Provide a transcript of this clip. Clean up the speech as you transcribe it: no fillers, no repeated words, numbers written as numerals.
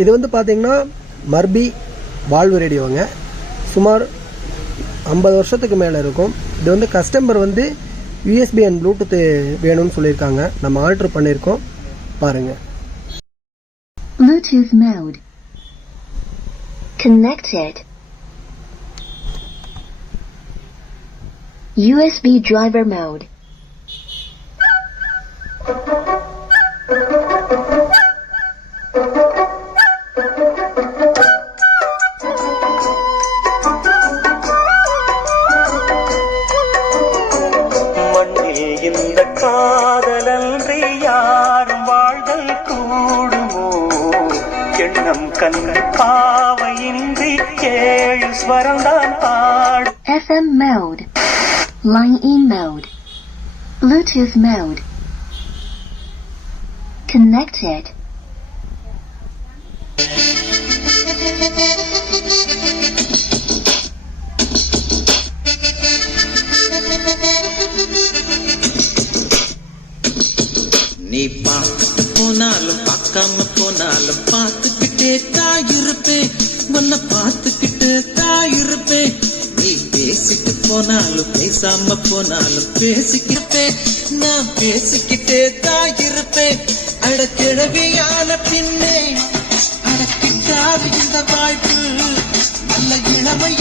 இது வந்து பார்த்தீங்கன்னா மர்பி வால்வு ரேடியோங்க. சுமார் 50 வருஷத்துக்கு மேலே இருக்கும். இது வந்து கஸ்டமர் வந்து யூஎஸ்பி அண்ட் ப்ளூடூத் வேணும்னு சொல்லியிருக்காங்க. நம்ம ஆல்டர் பண்ணியிருக்கோம், பாருங்கள். Bluetooth mode. Connected. USB driver mode. மண்ணில் இந்த காதலன்றி யாரும் வாழ்தல் கூடுமோ, எண்ணம் கண்கள் பாவையின்றி 7 ஸ்வரம்தான் பாடு. FM mode. Line in mode. Bluetooth mode. Connected. நீ பார்த்துட்டு போனாலும் பார்க்காம போனாலும் பார்த்துக்கிட்டே தான் இருப்பேன், உன்னை பார்த்துக்கிட்டு தான் இருப்பேன். நீ பேசிட்டு போனாலும் பேசாம போனாலும் பேசிக்கிட்டேன், நான் பேசிக்கிட்டே தான் இருப்பேன். அடக்கிழவியான பின்னே அடக்கிட்டாது இந்த வாய்ப்பு நல்ல இளமை.